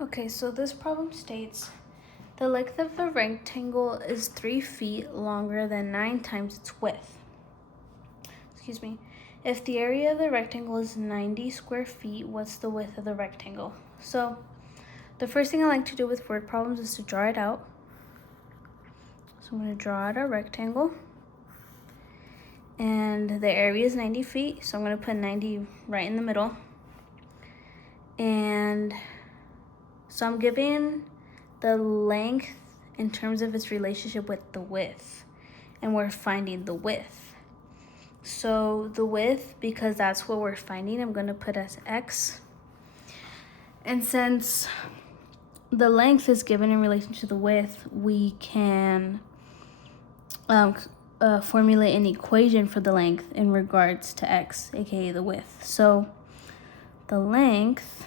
Okay, so this problem states the length of a rectangle is 3 feet longer than 9 times its width. Excuse me. If the area of the rectangle is 90 square feet, what's the width of the rectangle? So the first thing I like to do with word problems is to draw it out. So I'm going to draw out a rectangle. And the area is 90 feet, so I'm going to put 90 right in the middle. And so I'm giving the length in terms of its relationship with the width, and we're finding the width. So the width, because that's what we're finding, I'm going to put as x. And since the length is given in relation to the width, we can formulate an equation for the length in regards to x, aka the width. So the length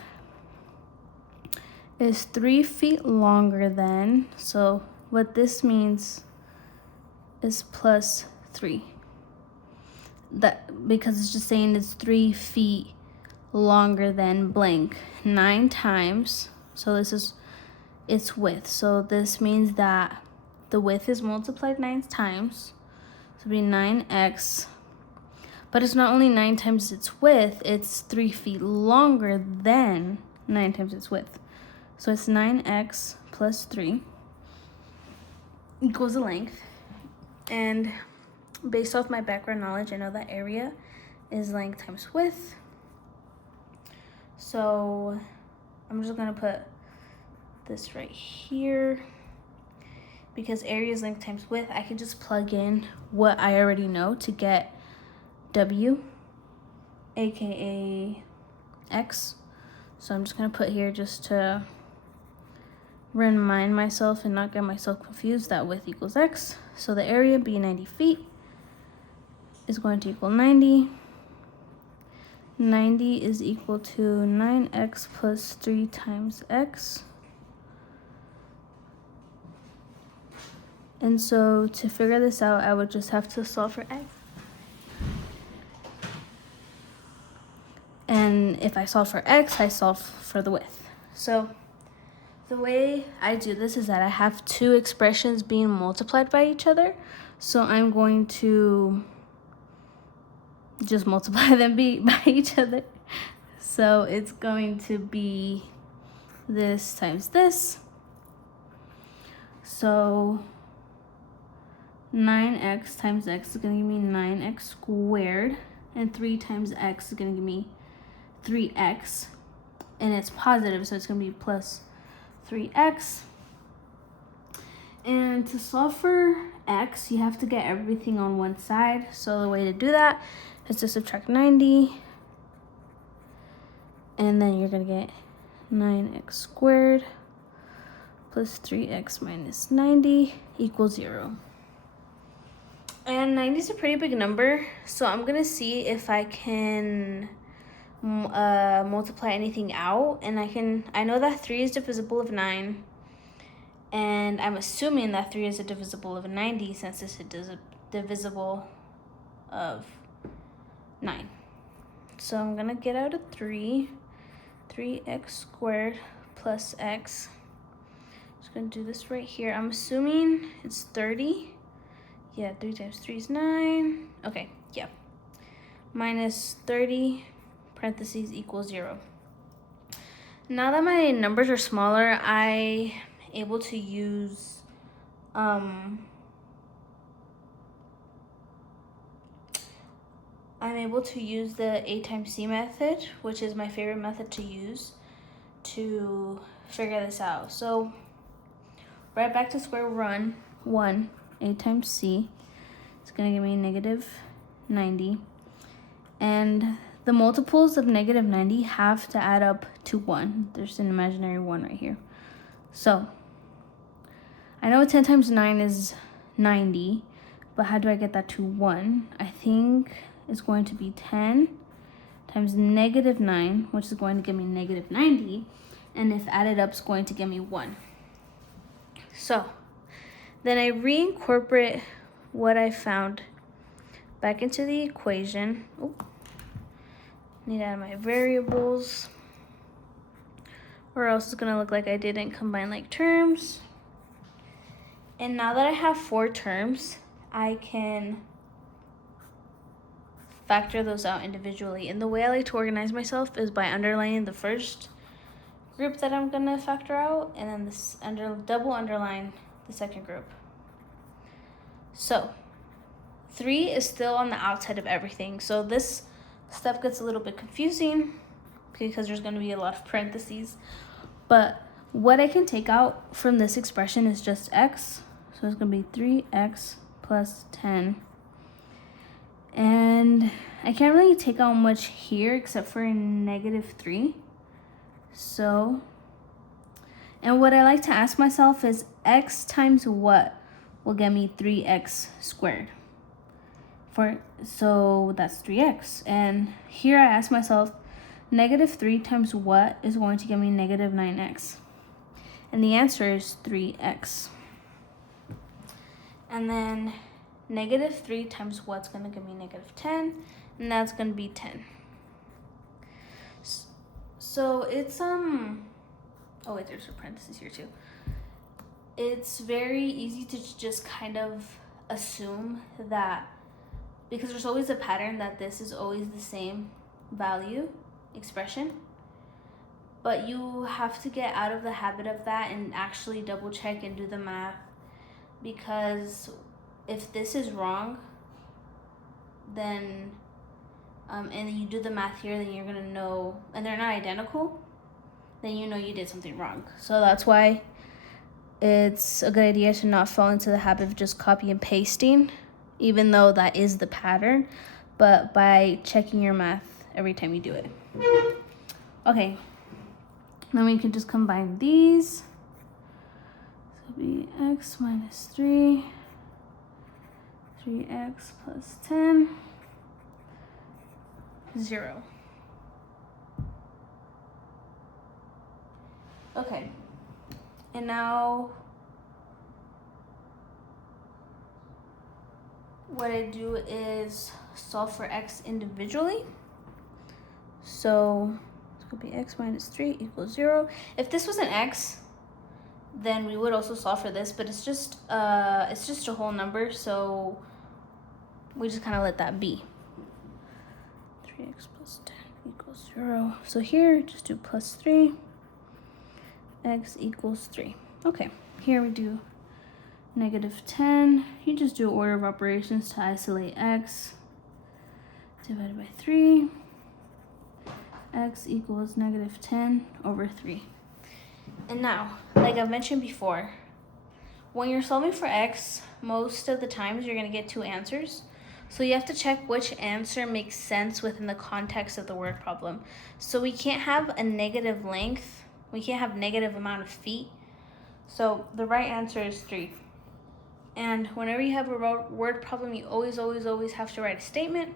is 3 feet longer than, so what this means is plus 3. That because it's just saying it's 3 feet longer than blank 9 times, so this is its width. So this means that the width is multiplied 9 times, so it'll be 9x. But it's not only 9 times its width, it's 3 feet longer than 9 times its width. So it's 9x plus 3 equals the length. And based off my background knowledge, I know that area is length times width. So I'm just going to put this right here. Because area is length times width, I can just plug in what I already know to get W, aka x. So I'm just going to put here just to remind myself and not get myself confused that width equals x. So the area, being 90 feet, is going to equal 90. 90 is equal to 9x plus 3 times x. And so to figure this out, I would just have to solve for x. And if I solve for x, I solve for the width. So the way I do this is that I have two expressions being multiplied by each other. So I'm going to just multiply them by each other. So it's going to be this times this. So 9x times x is going to give me 9x squared. And 3 times x is going to give me 3x. And it's positive, so it's going to be plus 3x. And to solve for x, you have to get everything on one side. So the way to do that is to subtract 90. And then you're going to get 9x squared plus 3x minus 90 equals 0. And 90 is a pretty big number, so I'm going to see if I can multiply anything out. And I know that 3 is divisible of 9. And I'm assuming that 3 is a divisible of 90 since this is a divisible of 9. So I'm going to get out a 3. 3x squared plus x. Just going to do this right here. I'm assuming it's 30. Yeah, 3 times 3 is 9. Okay, yeah. Minus 30, parentheses, equals 0. Now that my numbers are smaller, I'm able to use the A times C method, which is my favorite method to use to figure this out. So right back to square root 1, A times C. It's going to give me negative 90. And the multiples of negative 90 have to add up to 1. There's an imaginary 1 right here. So I know 10 times 9 is 90, but how do I get that to 1? I think it's going to be 10 times negative 9, which is going to give me negative 90. And if added up, it's going to give me 1. So then I reincorporate what I found back into the equation. Need to add my variables. or else it's gonna look like I didn't combine like terms. And now that I have 4 terms, I can factor those out individually. And the way I like to organize myself is by underlining the first group that I'm gonna factor out, and then this double underline the second group. So 3 is still on the outside of everything. So this step gets a little bit confusing because there's gonna be a lot of parentheses. But what I can take out from this expression is just x. So it's gonna be 3x plus 10. And I can't really take out much here except for -3. So, and what I like to ask myself is x times what will get me 3x squared? So that's 3x. And here I ask myself, -3 times what is going to give me -9x? And the answer is 3x. And then -3 times what's going to give me -10, and that's going to be 10. So it's oh wait, there's a parenthesis here too. It's very easy to just kind of assume that, because there's always a pattern, that this is always the same value expression. But you have to get out of the habit of that and actually double check and do the math, because if this is wrong, then and you do the math here, then you're gonna know, and they're not identical, then you know you did something wrong. So that's why it's a good idea to not fall into the habit of just copy and pasting, even though that is the pattern, but by checking your math every time you do it. Okay, then we can just combine these. So it'll be x minus 3, 3x plus 10, 0. Okay, and now what I do is solve for x individually. So it's gonna be x minus 3 equals 0. If this was an x, then we would also solve for this, but it's just a whole number, so we just kind of let that be. 3x plus 10 equals 0. So here, just do plus 3. X equals 3. Okay, here we do -10. You just do order of operations to isolate x. Divided by 3. X equals -10 over 3. And now, like I've mentioned before, when you're solving for x, most of the times you're going to get 2 answers. So you have to check which answer makes sense within the context of the word problem. So we can't have a negative length. We can't have negative amount of feet. So the right answer is 3. And whenever you have a word problem, you always have to write a statement.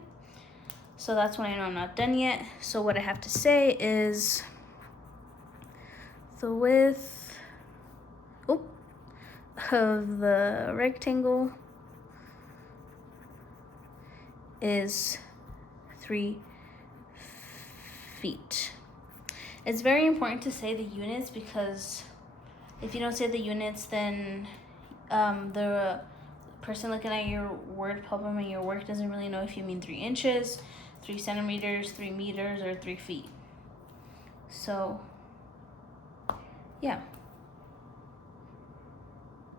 So that's when I know I'm not done yet. So what I have to say is the width of the rectangle is 3 feet. It's very important to say the units, because if you don't say the units, then the person looking at your word problem and your work doesn't really know if you mean 3 inches, 3 centimeters, 3 meters, or 3 feet. So, yeah.